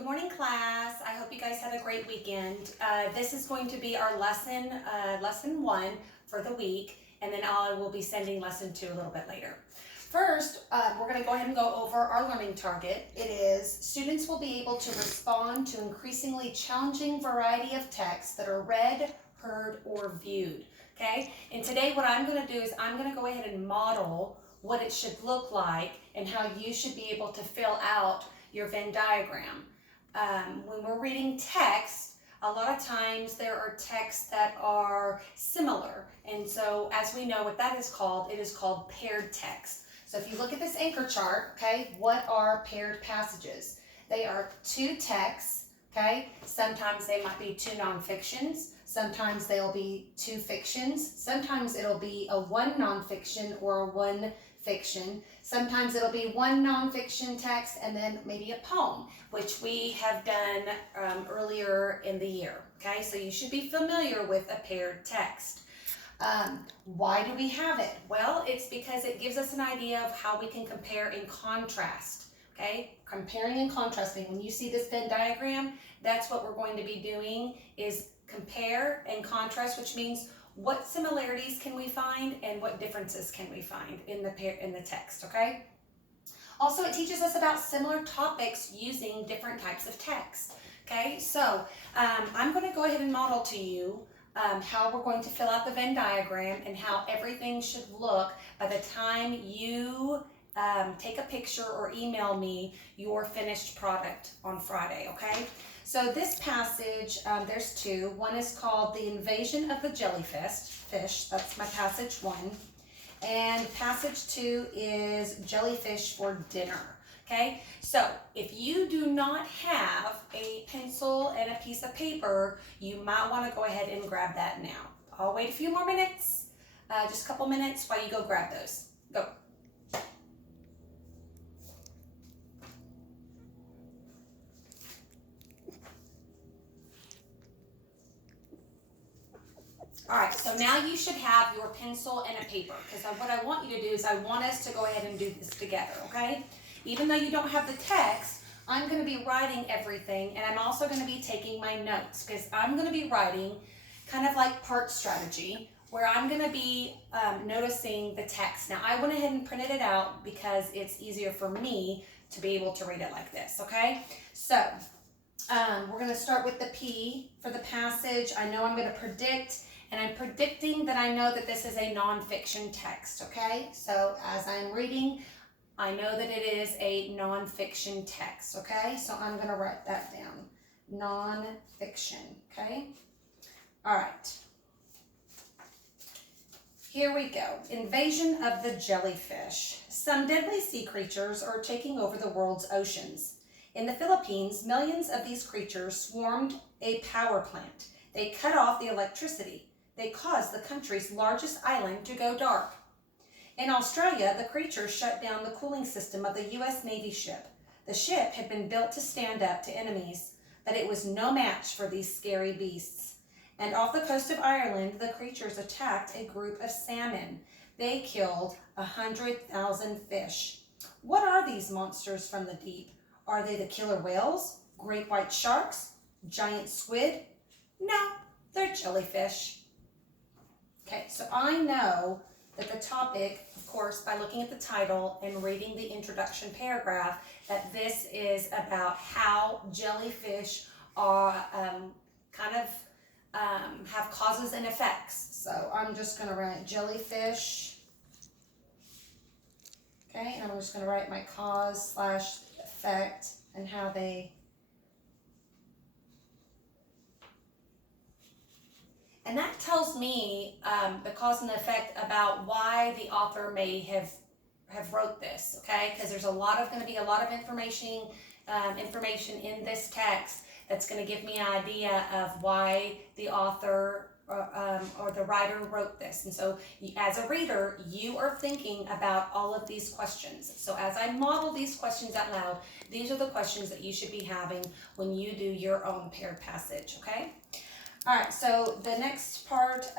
Good morning, class. I hope you guys had a great weekend. This is going to be our lesson 1 for the week, and then I will be sending lesson 2 a little bit later. First, we're going to go ahead and go over our learning target. It is students will be able to respond to increasingly challenging variety of texts that are read, heard, or viewed. Okay? And today what I'm going to do is I'm going to go ahead and model what it should look like and how you should be able to fill out your Venn diagram. When we're reading text, a lot of times there are texts that are similar, and so as we know what that is called, it is called paired text. So if you look at this anchor chart, okay, what are paired passages? They are two texts, okay? Sometimes they might be two nonfictions, sometimes they'll be two fictions, sometimes it'll be a one nonfiction or a one fiction. Sometimes it'll be one nonfiction text and then maybe a poem, which we have done earlier in the year. Okay, so you should be familiar with a paired text. Why do we have it? Well, it's because it gives us an idea of how we can compare and contrast. Okay, comparing and contrasting. When you see this Venn diagram, that's what we're going to be doing, is compare and contrast, which means what similarities can we find and what differences can we find in the text, okay? Also, it teaches us about similar topics using different types of text, okay? So I'm going to go ahead and model to you how we're going to fill out the Venn diagram and how everything should look by the time you take a picture or email me your finished product on Friday, okay? So this passage, there's two. One is called The Invasion of the Jellyfish. That's my passage 1. And passage 2 is Jellyfish for Dinner. Okay, so if you do not have a pencil and a piece of paper, you might want to go ahead and grab that now. I'll wait a few more minutes, just a couple minutes while you go grab those. Go. All right, so now you should have your pencil and a paper, because what I want you to do is I want us to go ahead and do this together, okay? Even though you don't have the text, I'm going to be writing everything, and I'm also going to be taking my notes, because I'm going to be writing kind of like part strategy, where I'm going to be noticing the text. Now, I went ahead and printed it out because it's easier for me to be able to read it like this, okay? So, we're going to start with the P for the passage. I know I'm going to predict. And I'm predicting that I know that this is a nonfiction text, okay? So as I'm reading, I know that it is a nonfiction text, okay? So I'm going to write that down. Nonfiction, okay? All right. Here we go. Invasion of the jellyfish. Some deadly sea creatures are taking over the world's oceans. In the Philippines, millions of these creatures swarmed a power plant. They cut off the electricity. They caused the country's largest island to go dark. In Australia, the creatures shut down the cooling system of the U.S. Navy ship. The ship had been built to stand up to enemies, but it was no match for these scary beasts. And off the coast of Ireland, the creatures attacked a group of salmon. They killed 100,000 fish. What are these monsters from the deep? Are they the killer whales, great white sharks, giant squid? No, they're jellyfish. Okay, so I know that the topic, of course, by looking at the title and reading the introduction paragraph, that this is about how jellyfish are have causes and effects. So I'm just going to write jellyfish. Okay, and I'm just going to write my cause/effect and how they. And that tells me the cause and effect about why the author may have wrote this, okay? Because there's going to be a lot of information in this text that's going to give me an idea of why the author or the writer wrote this. And so as a reader, you are thinking about all of these questions. So as I model these questions out loud, these are the questions that you should be having when you do your own paired passage, okay? All right, so the next part,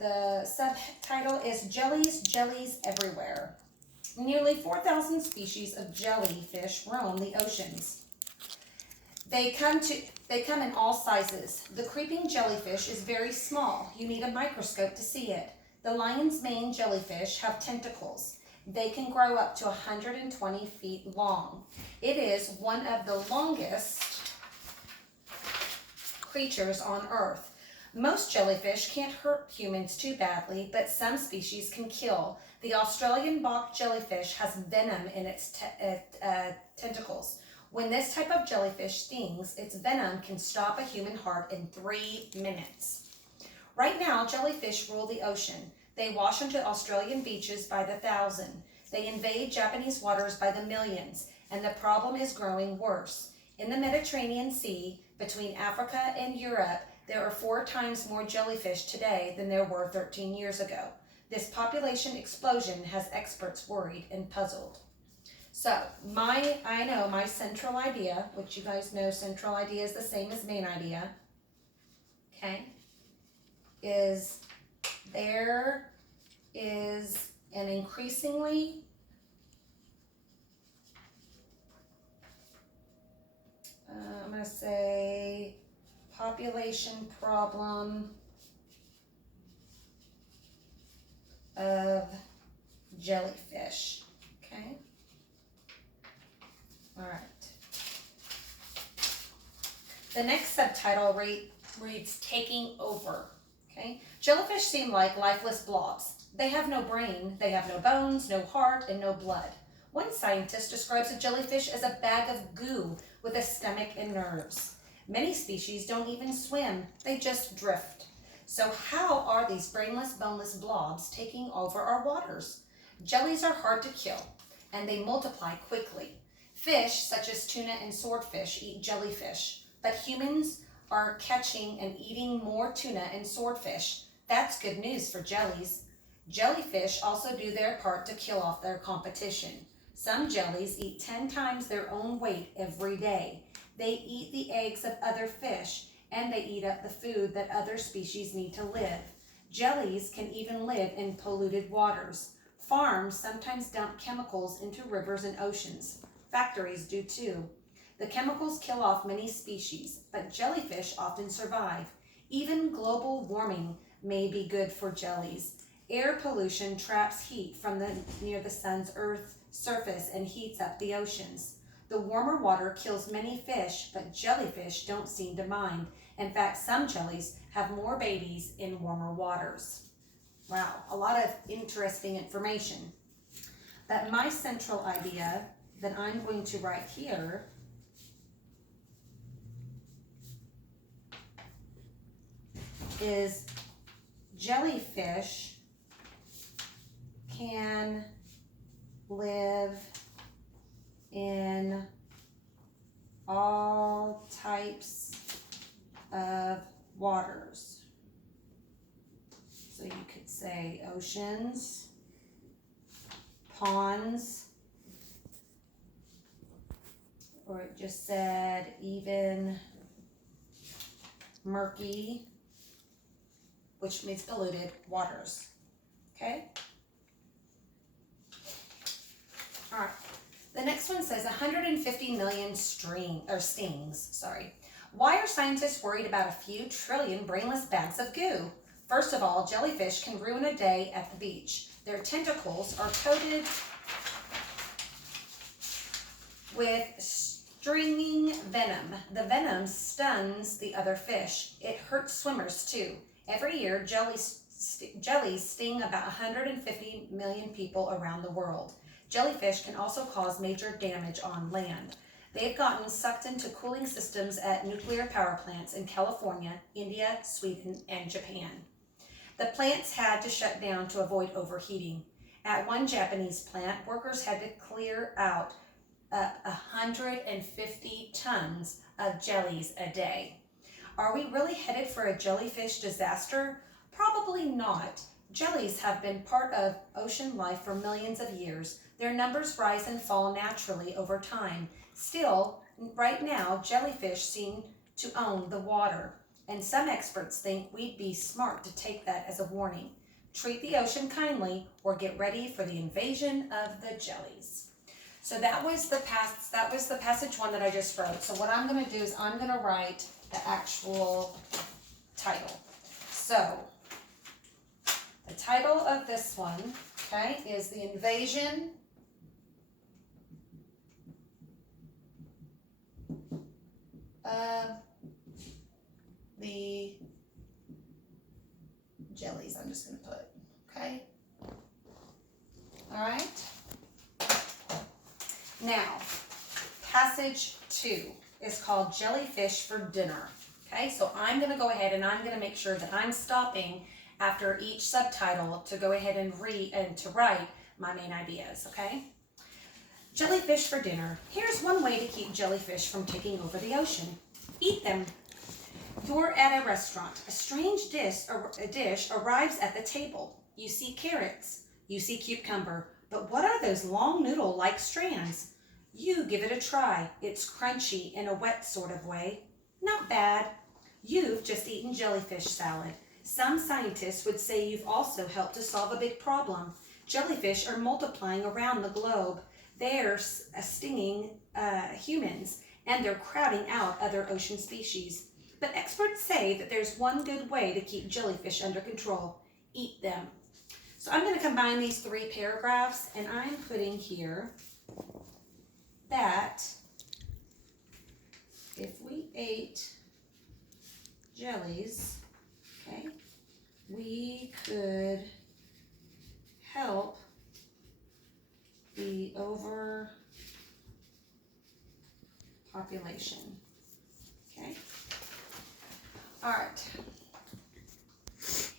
the subtitle is Jellies Everywhere. Nearly 4,000 species of jellyfish roam the oceans. They come in all sizes. The creeping jellyfish is very small. You need a microscope to see it. The lion's mane jellyfish have tentacles. They can grow up to 120 feet long. It is one of the longest creatures on Earth. Most jellyfish can't hurt humans too badly, but some species can kill. The Australian bog jellyfish has venom in its tentacles. When this type of jellyfish stings, its venom can stop a human heart in 3 minutes. Right now, jellyfish rule the ocean. They wash onto Australian beaches by the thousand. They invade Japanese waters by the millions, and the problem is growing worse. In the Mediterranean Sea, between Africa and Europe, there are 4 times more jellyfish today than there were 13 years ago. This population explosion has experts worried and puzzled. So, I know my central idea, which you guys know central idea is the same as main idea, okay, is there is an increasingly I'm going to say population problem of jellyfish, okay? All right. The next subtitle reads Taking Over, okay? Jellyfish seem like lifeless blobs. They have no brain, they have no bones, no heart, and no blood. One scientist describes a jellyfish as a bag of goo with a stomach and nerves. Many species don't even swim, they just drift. So how are these brainless, boneless blobs taking over our waters? Jellies are hard to kill, and they multiply quickly. Fish, such as tuna and swordfish, eat jellyfish, but humans are catching and eating more tuna and swordfish. That's good news for jellies. Jellyfish also do their part to kill off their competition. Some jellies eat 10 times their own weight every day. They eat the eggs of other fish, and they eat up the food that other species need to live. Jellies can even live in polluted waters. Farms sometimes dump chemicals into rivers and oceans. Factories do too. The chemicals kill off many species, but jellyfish often survive. Even global warming may be good for jellies. Air pollution traps heat from near the sun's Earth's surface and heats up the oceans. The warmer water kills many fish, but jellyfish don't seem to mind. In fact, some jellies have more babies in warmer waters. Wow, a lot of interesting information. But my central idea that I'm going to write here is jellyfish can live in all types of waters. So you could say oceans, ponds, or it just said even murky, which means polluted waters. Okay? All right. The next one says 150 million stings. Why are scientists worried about a few trillion brainless bags of goo? First of all, jellyfish can ruin a day at the beach. Their tentacles are coated with stinging venom. The venom stuns the other fish. It hurts swimmers too. Every year, jellies sting about 150 million people around the world. Jellyfish can also cause major damage on land. They've gotten sucked into cooling systems at nuclear power plants in California, India, Sweden, and Japan. The plants had to shut down to avoid overheating. At one Japanese plant, workers had to clear out 150 tons of jellies a day. Are we really headed for a jellyfish disaster? Probably not. Jellies have been part of ocean life for millions of years. Their numbers rise and fall naturally over time. Still, right now, jellyfish seem to own the water, and some experts think we'd be smart to take that as a warning. Treat the ocean kindly or get ready for the invasion of the jellies. So that was the passage one that I just wrote. So what I'm going to do is I'm going to write the actual title. So the title of this one, okay, is The Invasion of the Jellies. I'm just going to put, okay? All right. Now, passage 2 is called Jellyfish for Dinner. Okay, so I'm going to go ahead and I'm going to make sure that I'm stopping after each subtitle to go ahead and read and to write my main ideas, okay? Jellyfish for dinner. Here's one way to keep jellyfish from taking over the ocean. Eat them. You're at a restaurant. A strange dish arrives at the table. You see carrots. You see cucumber. But what are those long noodle-like strands? You give it a try. It's crunchy in a wet sort of way. Not bad. You've just eaten jellyfish salad. Some scientists would say you've also helped to solve a big problem. Jellyfish are multiplying around the globe. They're stinging humans, and they're crowding out other ocean species. But experts say that there's one good way to keep jellyfish under control. Eat them. So I'm going to combine these 3 paragraphs, and I'm putting here that if we ate jellies, okay, we could help the overpopulation. Okay. All right.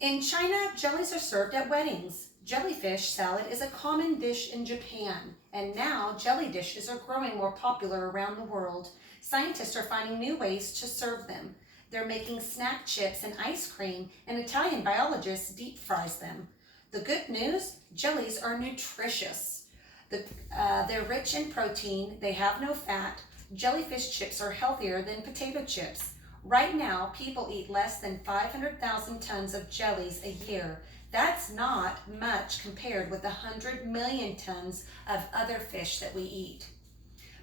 In China, jellies are served at weddings. Jellyfish salad is a common dish in Japan, and now jelly dishes are growing more popular around the world. Scientists are finding new ways to serve them. They're making snack chips and ice cream, and Italian biologists deep fries them. The good news, jellies are nutritious. They're rich in protein, they have no fat. Jellyfish chips are healthier than potato chips. Right now, people eat less than 500,000 tons of jellies a year. That's not much compared with the 100 million tons of other fish that we eat.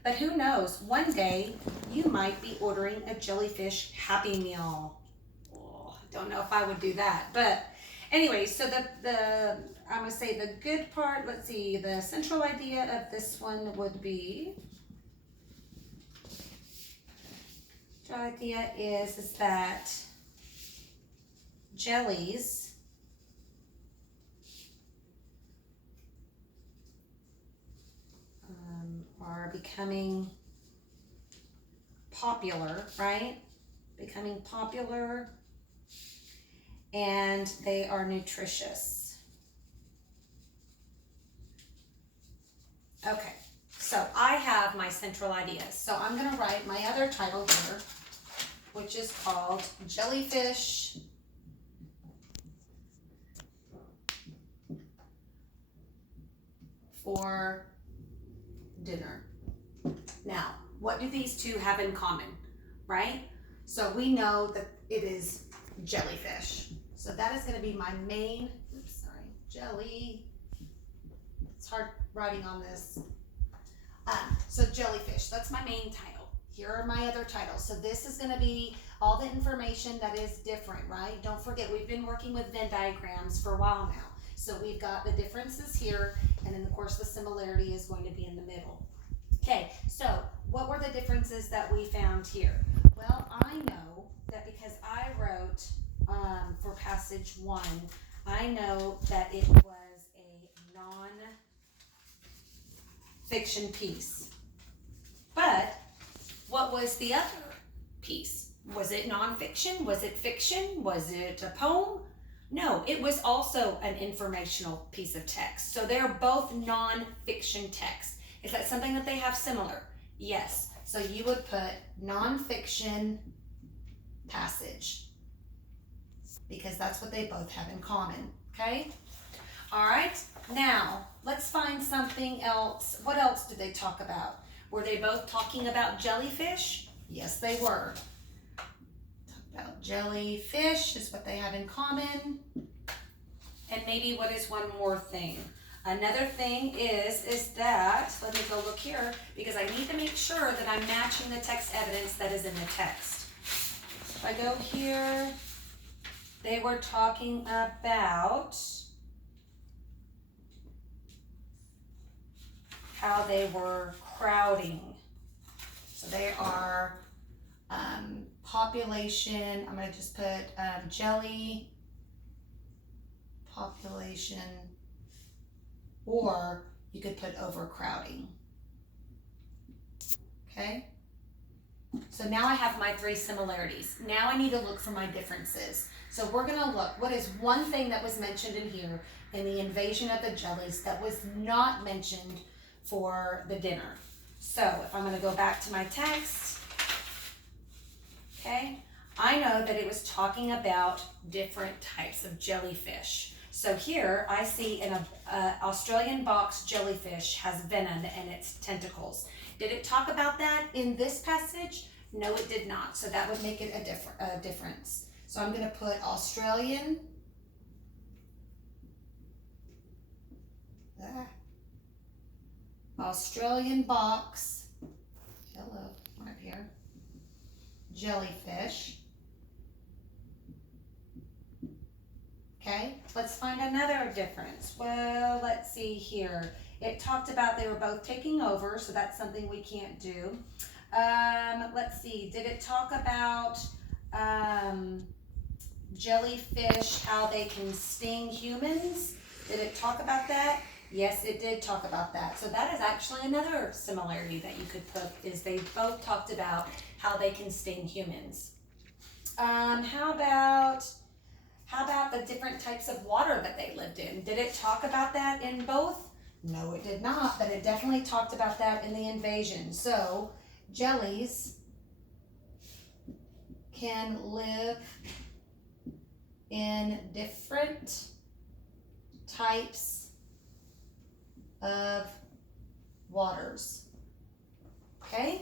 But who knows, one day you might be ordering a jellyfish Happy Meal. Oh, don't know if I would do that. But anyway, so I'm going to say the good part, let's see, the central idea of this one would be, the idea is that jellies are becoming popular, right? Becoming popular, and they are nutritious. Okay, so I have my central ideas. So I'm going to write my other title here, which is called Jellyfish for Dinner. Now, what do these two have in common, right? So we know that it is jellyfish. So that is going to be my main, jelly. It's hard writing on this. So jellyfish, that's my main title. Here are my other titles. So this is going to be all the information that is different, right? Don't forget, we've been working with Venn diagrams for a while now. So we've got the differences here, and then of course the similarity is going to be in the middle. Okay, so what were the differences that we found here? Well, I know that because I wrote for passage 1, I know that it was a non-fiction piece. But what was the other piece? Was it nonfiction? Was it fiction? Was it a poem? No, it was also an informational piece of text. So they're both nonfiction texts. Is that something that they have similar? Yes. So you would put nonfiction passage because that's what they both have in common. Okay? All right. Now, let's find something else. What else did they talk about? Were they both talking about jellyfish? Yes, they were. Talk about jellyfish is what they have in common. And maybe what is one more thing? Another thing is that, let me go look here, because I need to make sure that I'm matching the text evidence that is in the text. If I go here, they were talking about how they were crowding. So they are population, I'm going to just put jelly population, or you could put overcrowding. Okay? So now I have my 3 similarities. Now I need to look for my differences. So we're going to look, what is one thing that was mentioned in here in the invasion of the jellies that was not mentioned for the dinner? So if I'm going to go back to my text, okay, I know that it was talking about different types of jellyfish. So here I see an Australian box jellyfish has venom in its tentacles. Did it talk about that in this passage? No, it did not. So that would make it a difference. So I'm going to put Australian. Australian box. Hello, right here. Jellyfish. Okay, let's find another difference. Well, let's see here. It talked about they were both taking over, so that's something we can't do. Let's see, did it talk about jellyfish, how they can sting humans? Did it talk about that? Yes, it did talk about that. So that is actually another similarity that you could put, is they both talked about how they can sting humans. How about the different types of water that they lived in? Did it talk about that in both? No, it did not, but it definitely talked about that in the invasion. So jellies can live in different types of waters. Okay,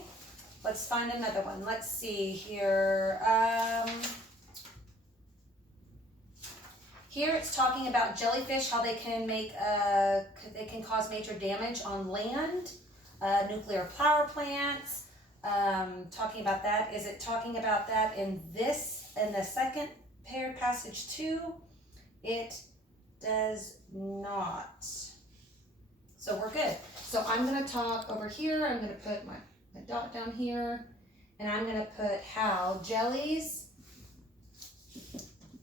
let's find another one. Let's see here. Here it's talking about jellyfish, how they can they can cause major damage on land, nuclear power plants. Talking about that. Is it talking about that in the second paired passage too? It does not. So we're good. So I'm going to talk over here. I'm going to put my dot down here, and I'm going to put how jellies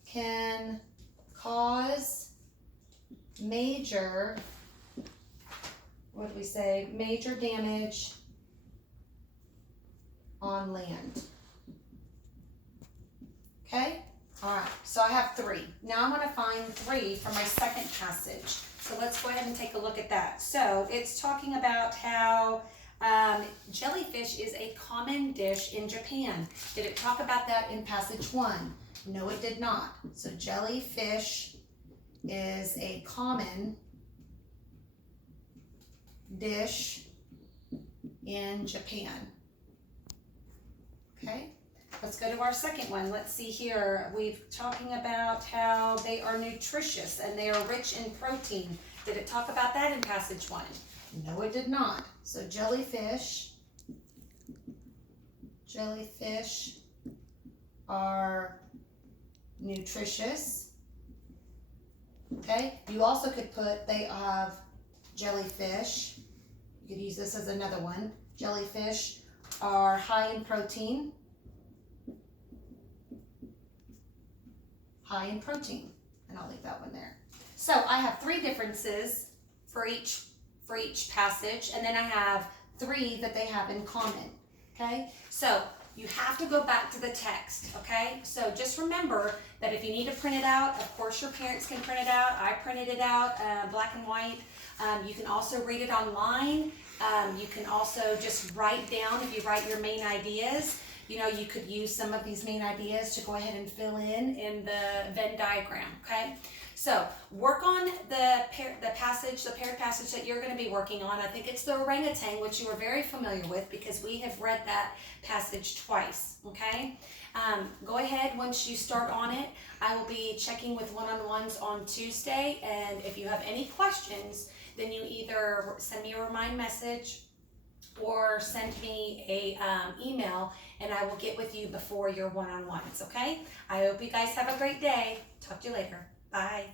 can cause major, major damage on land. Okay? All right, so I have 3. Now I'm going to find 3 for my second passage. So let's go ahead and take a look at that. So it's talking about how jellyfish is a common dish in Japan. Did it talk about that in passage 1? No, it did not. So jellyfish is a common dish in Japan. Okay, let's go to our second one. Let's see here. We're talking about how they are nutritious and they are rich in protein. Did it talk about that in passage 1? No, it did not. So jellyfish are nutritious. Okay, you also could put they have jellyfish. You could use this as another one. Jellyfish are high in protein. High in protein. And I'll leave that one there. So I have 3 differences for each passage, and then I have 3 that they have in common. Okay, so you have to go back to the text. Okay, so just remember that if you need to print it out, of course your parents can print it out. I printed it out black and white. You can also read it online. You can also just write down, if you write your main ideas, you know, you could use some of these main ideas to go ahead and fill in the Venn diagram. Okay, so work on the paired passage that you're going to be working on. I think it's the orangutan, which you are very familiar with because we have read that passage twice. Okay, go ahead once you start on it. I will be checking with one-on-ones on Tuesday, and if you have any questions, then you either send me a remind message or send me a email, and I will get with you before your one-on-ones, okay? I hope you guys have a great day. Talk to you later. Bye.